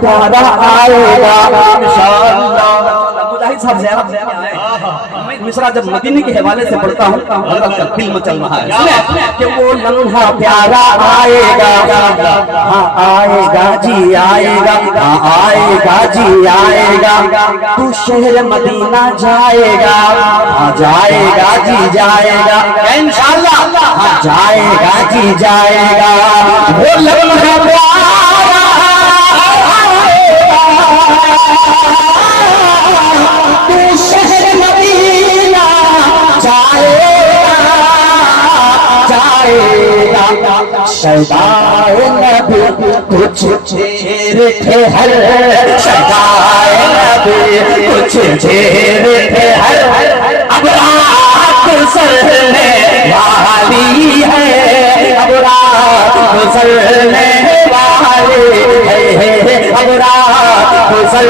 प्यारा आएगा इंशाअल्लाह। मुजाहिद साहब ज़रा मिसरा जब मदीने के हवाले से पढ़ता हूँ फिल्म चल रहा है कि वो लम्हा प्यारा आएगा, हाँ आएगा जी आएगा, हाँ आएगा जी आएगा। तू शहर मदीना जाएगा, हाँ जाएगा जी जाएगा इंशाअल्लाह, हाँ जाएगा जी जाएगा। वो लम्हा प्यारा शदाए नबी कुछ चेर थे हर, शदाए नबी कुछ चेर थे हर। अब रात गुजरने वाली है, अब रात गुजरने वाली है, अब रात गुजर